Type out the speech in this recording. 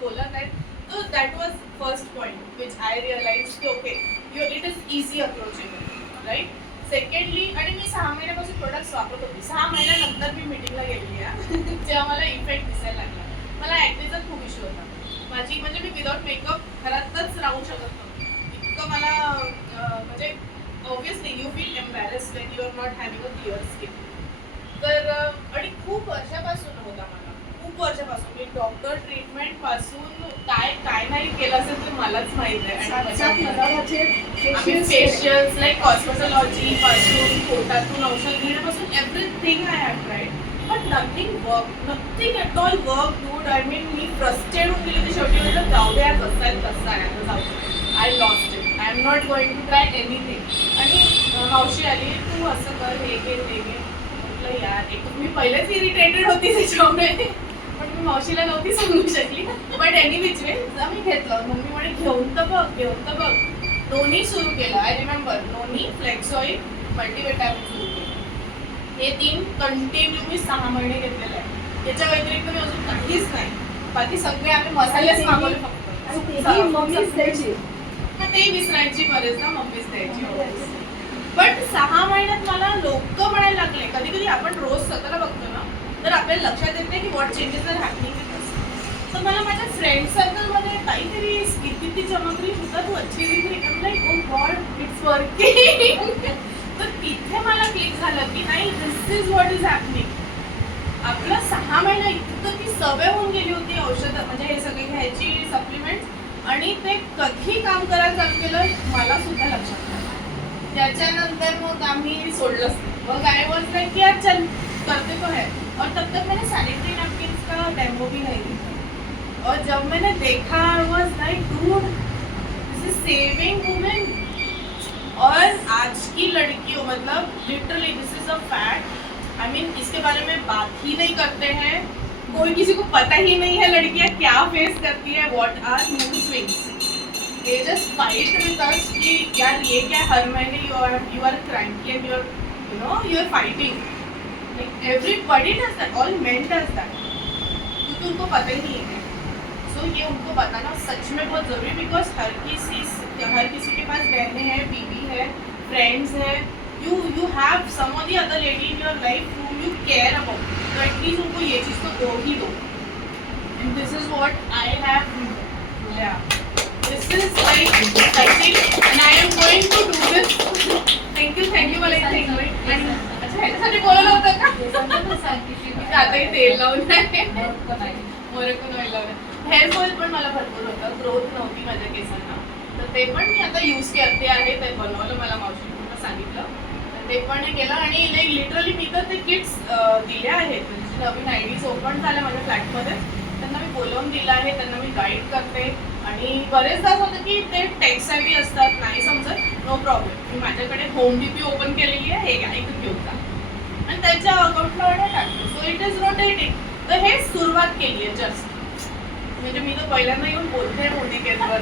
बोलत आहेत. So that was first point which I realized की okay, it is easy approachable, right? Secondly, आणि मी 6 महिन्यापासून प्रोडक्ट्स वापरत होती. 6 महिन्यानंतर मी मीटिंगला गेलेली आहे जेव्हा मला इफेक्ट दिसायला लागला. मला ॲक्नेचा खूप इश्यू होता. माझी म्हणजे मी विदाउट मेकअप घरातच राहू शकत नव्हते. इतकं मला म्हणजे obviously you feel embarrassed when you are not having a clear skin. तर आणि खूप वर्षापासून होता मला, खूप वर्षापासून. मी डॉक्टर ट्रीटमेंट पासून काय काय नाही केलं असेल ते मलाच माहित आहे. आणि फेशियल्स लाईक कॉस्मेटॉलॉजी पासून, पोटातून औषध घेण्यापासून everything I have tried, but nothing at all work good. I mean me frustrate होऊन गेली. ती शेवटी म्हणजे जाऊ द्या, कसं आहे कसं आहे, आता जाऊ दे. I lost it. I am not going to try anything. आणि मावशी आली, तू असं कर, हे घे ते घे. म्हटलं यार, एक मी पहिलेच इरिटेटेड होती त्याच्यामुळे, पण मी मावशीला नव्हती सांगू शकली. बट एनी विच वे मी घेतलं. मम्मी म्हणे घेऊन तर बघ. दोन्ही सुरू केलं. आय रिमेंबर नोनी, फ्लेक्स ऑइल, मल्टीविटॅमिन सुरू केलं. हे 3 कंटिन्यू मी 6 महिने घेतलेले आहे. त्याच्या व्यतिरिक्त मी अजून काहीच नाही. बाकी सगळे आम्ही मसालेच मागवले फक्त. मम्मीच द्यायची, तेही विसरायची बरेचदा, मम्मीच द्यायची. बट 6 महिन्यात मला लोक म्हणायला लागले. कधी कधी आपण रोज स्वतःला बघतो ना, तर आपल्याला लक्षात येते की what changes are happening with us. तर मला माझ्या फ्रेंड सर्कलमध्ये काहीतरी किती चमकरी सुद्धा तू अच्छी दिख रही, like oh god it's working. तर तिथे मला क्लिक झालं की नाही, this is what is happening. आपलं 6 महिना इतकं ती सवय होऊन गेली होती औषधं, म्हणजे हे सगळे घ्यायची सप्लिमेंट्स, आणि ते कधी काम करायला चालू केलं मला सुद्धा लक्षात नाही. त्याच्यानंतर मग आम्ही सोडलंच. मग आय वॉज लाईक की यार चल करते तो है. और तब तक मैंने सैनिटरी नैपकिन्स का डेमो भी नहीं देखा. और जब मैंने देखा I was like dude, this is saving women. और आज की लड़कियों, मतलब literally this is a fact. I mean इसके बारे में बात ही नहीं करते हैं. कोई किसी को पता ही नहीं है लड़कियां क्या फेस करती है, what are mood swings. They just fight with us कि यार ये क्या, हर महीने you are cranky and you are fighting. Like everybody does that, all men does that. क्योंकि उनको पता ही नहीं है. So ये उनको बताना सच में बहुत जरूरी है, बिकॉज हर किसी के पास बहनें हैं, बीवी है, फ्रेंड्स है. You have some or the other lady in your life whom you care about. So at least उनको ये चीज़ तो दो ही दो. And this is what I have. Yeah. This is like exciting and I am going to do this. Thank you मला इथे invite. आणि अच्छा ह्याच्यासाठी बोलवलं होतं का? मी आताही तेल लावून आहे, मोरकून ऑइल लावलं. हेअर फॉल पण मला भरपूर होतं, ग्रोथ नव्हती माझ्या केसांना, तर ते पण मी आता यूज करते आहे. ते बनवलं मला मावशीने सांगितलं, तर ते पण केलं. आणि लाईक लिटरली मी तर ते किट्स दिल्या आहेत. म्हणजे नवीन आयडीज ओपन झाल्या माझ्या फ्लॅटमध्ये, त्यांना मी बोलवून दिलं आहे, त्यांना मी गाईड करते. आणि बरेचदा असं होतं की ते टेक्स साठी असतात, नाही समजत, नो प्रॉब्लेम. मी माझ्याकडे होम डीपी ओपन केलेली आहे, हे ऐकून घेऊन जा, आणि त्याच्या अकाउंटला ऑर्डर टाकतो. So it is rotating. तर हे सुरुवात केली आहे जस्ट. म्हणजे मी तर पहिल्यांदा येऊन बोलते मोदी केसवर.